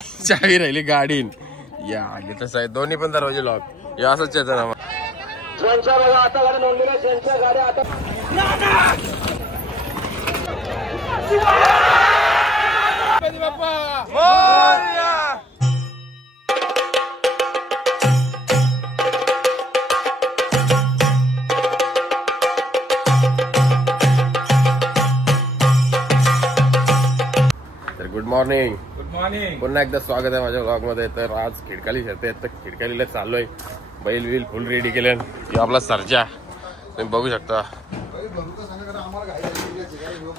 चावी राहिली गाडीन या तसं आहे दोन्ही पण दरवाजे लॉक या असंच येतं ना आता गाड्या नोंदलेल्या ज्यांच्या गाड्या आता गुड मॉर्निंग. Good morning. पुन्हा एकदा स्वागत आहे माझ्या ब्लॉग मध्ये. तर आज खिडकाली शर्ते तर खिडकालीला चाललोय. बैल विल फुल रेडी केले. आपला सर्जा तुम्ही बघू शकता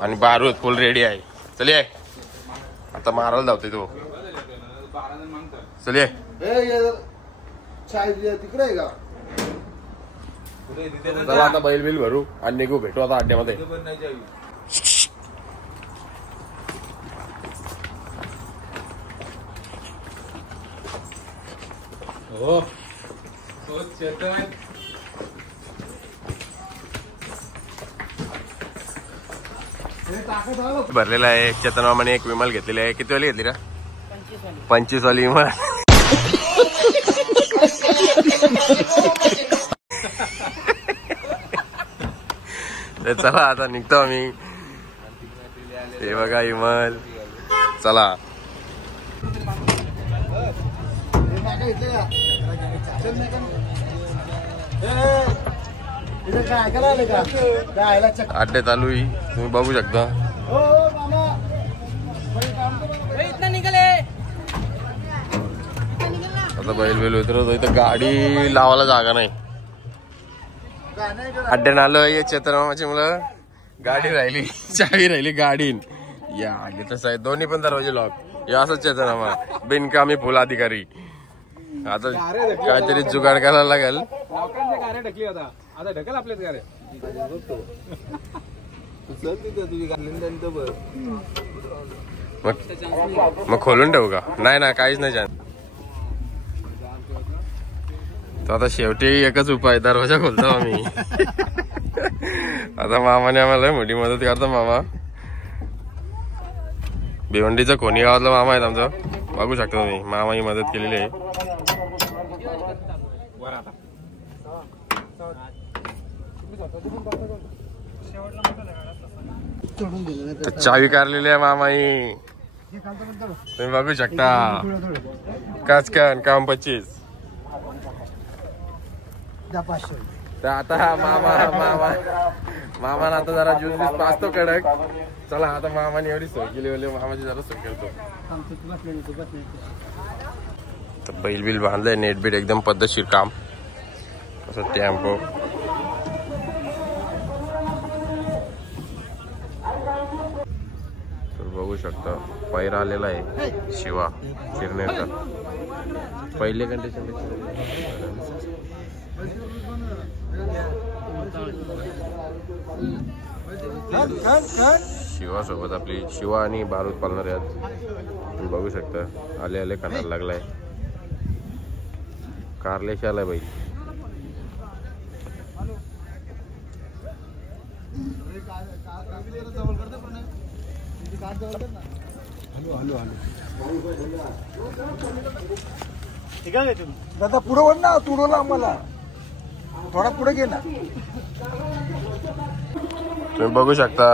आणि बारूद फुल रेडी आहे. चलिये आता मारायला धावतोय तो. चलिये चला आता बैल बिल भरू आणि निघू. भेटू आता अड्ड्यामध्ये. हो भरलेला आहे. चेतन मामाने एक विमल घेतलेली आहे. किती वाली घेतली रा? 25 वाली विमल. चला आता निघतो आम्ही. हे बघा विमल. चला अड्डे चालू आहे तुम्ही बघू शकता. आता बैल बैल उतरतो. इथं गाडी लावायला जागा नाही. अड्ड्यानं आलोय. चेतन मामाची मुलं गाडी राहिली चावी राहिली गाडीन या तसं आहे दोन्ही पण दरवाजे लॉक या असंच चेतन मामा बिनकामी फुल अधिकारी. आता काहीतरी जुगाड करायला लागेल. गाड्या ढकली आता ढकल आपल्याच गाड्या. मग खोलून ठेवू का? नाही ना काहीच नाही छान. तर आता शेवटी एकच उपाय दरवाजा खोलतो आम्ही. आता मामाने आम्हाला मोठी मदत करतो. मामा भिवंडीचं कोणी गावातला मामा आहेत आमचं. बघू शकता तुम्ही. मामाही मदत केलेली आहे. चावी काढलेली आहे मामाई. तुम्ही बघू शकता. काचकन काम 25. आता मामा आता जरा ज्यूस बीस पाचतो कडक. चला आता मामाने एवढी सोय केली. मामाची जरा सोय करतो. तर बैल बिल बांधलंय. नेट बीट एकदम पद्धतशीर काम. असं टेम्पो बघू शकता. पैरा आलेला आहे शिवा चिरनेरचा. पहिले कंडिशन शिवा सोबत आपली शिवा आणि बारूद पालणार आहेत. तुम्ही बघू शकता. आले आले खाण्याला लागलाय. कारलेशी आलाय बाई. दादा पुढे वळ ना. तुडवला आम्हाला थोडा पुढे घे ना. तुम्ही बघू शकता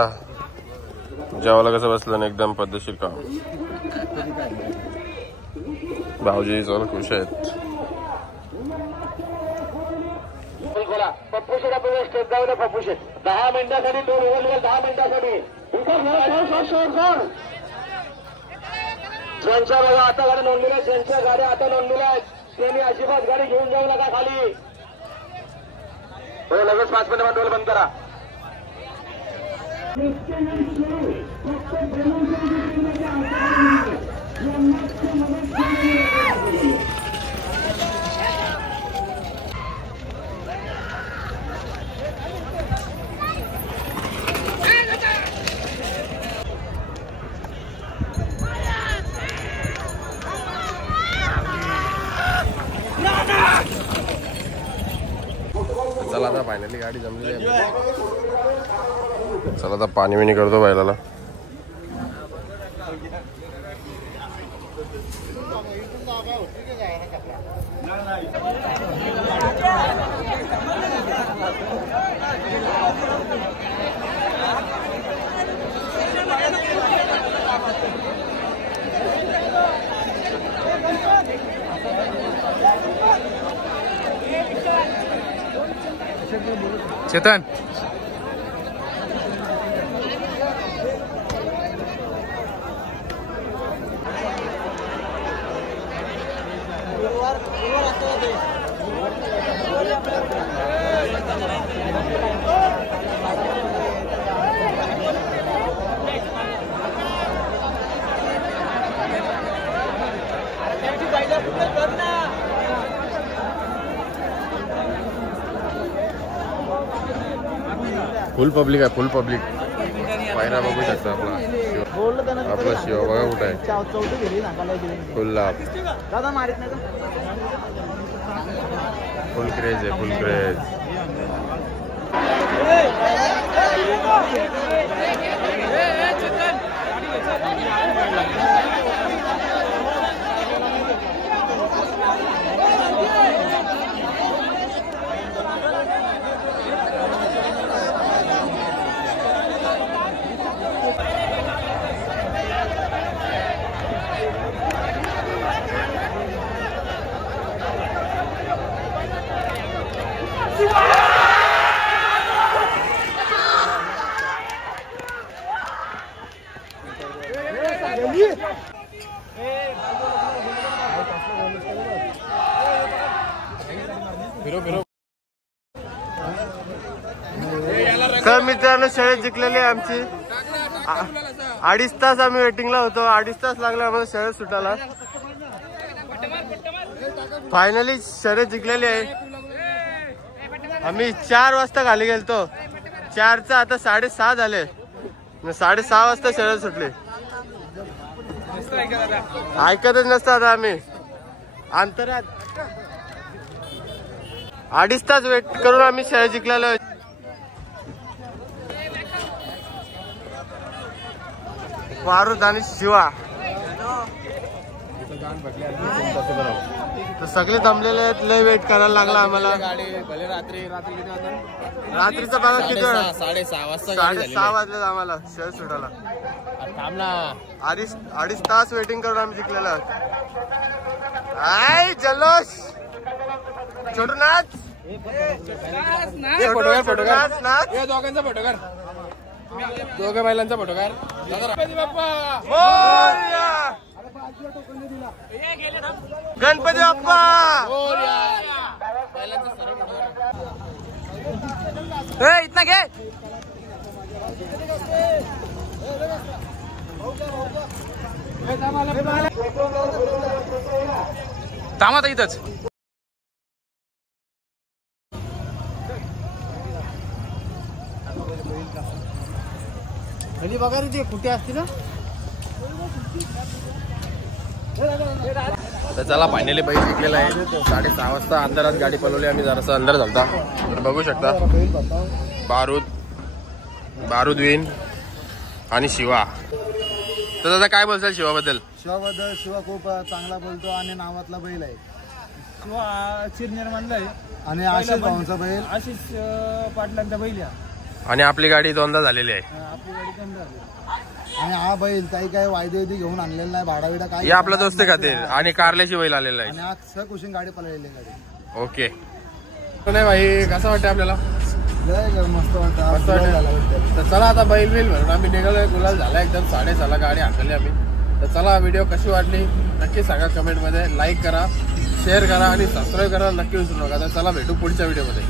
जेवायला कसं बसलं ना. एकदम पद्धतशीर काम. भाऊजी चला खुश आहेत. पप्पू शेट प्रवेश स्टेप जाऊ द्या. पप्पू शेट 10 मिनिटांसाठी टोल उघडले. 10 मिनिटांसाठी ज्यांच्या बघा आता गाड्या नोंदलेल्या ज्यांच्या गाड्या आता नोंदलेल्या आहेत त्यांनी अजिबात गाडी घेऊन जाऊ नका खाली. हो लगेच 5 मिनिटांमध्ये टोल बंद करा. चला आता फायनली गाडी जमलेली आहे. चला आता पाणी बिणी करतो बैलाला. चेतन फुल पब्लिक आहे, फुल पब्लिक. पायरा बघू शकता आपला शिव बघा कुठं आहे. फुल लाभ, फुल क्रेज आहे, फुल क्रेज. तर मित्रांनो शर्यत जिंकलेली आहे आमची. 2.5 तास आम्ही वेटिंगला होतो. 2.5 तास लागला आम्हाला शर्यत सुटायला. फायनली शर्यत जिंकलेली आहे. आम्ही 4 वाजता खाली गेलतो. 4चं आता 6:30 झाले. 6:30 वाजता शर्यत सुटली. ऐकतच नसतं आता आम्ही अंतरात. 2.5 तास वेट करून आम्ही शर्यत जिंकलेलो. वारुद आणि शिवा तर सगळे जमलेले आहेत. लय वेट करायला लागला आम्हाला. रात्रीचा बघा किती वेळ, 6:30 वाजले आम्हाला शर्यत सुटायला. 2.5 तास वेटिंग करून आम्ही जिंकलेलो आहोत. जल्लोष छोटू नाच, दोघांचा फोटो कर, दोघं बैलांचा फोटो कर. गणपती बाप्पा. इतना घे. थांबा आता इथंच. बघा रे ते कुठे असते ना. तर चला फायनली बैल जिंकलेला आहे. 6:30 वाजता अंधारात गाडी पळवली आम्ही. जरासा अंधार झालता तर बघू शकता. बारूदवीन आणि शिवा. तर दादा काय बोलताल शिवाबद्दल? शिवा खूप चांगला बोलतो आणि नावातला बैल आहे. शिवा चिरनेर म्हणलं आहे आणि आशिष भाऊंचा बैल, आशिष पाटलांचा बैल आहे. आणि आपली गाडी 2दा झालेली आहे. आपली गाडी 2दा झाली. आणि हा बैल काही वायदे घेऊन आणलेला नाही, भाडाविडा काय. आपला दोस्त खातील आणि कारल्याची बैल आलेला आहे. आणि आज सकुशीन गाडी पळवलेली गाडी. ओके. नाही भाई कसं वाटतं आपल्याला? मस्त वाटतं. तर चला आता बैल म्हणून आम्ही निघालोय. गुलाल झाला एकदम. 6:30 गाडी हाकली आम्ही. तर चला व्हिडिओ कशी वाटली नक्की सांगा कमेंट मध्ये. लाईक करा, शेअर करा आणि सबस्क्राईब करा नक्की विसरू नका. तर चला भेटू पुढच्या व्हिडिओ मध्ये.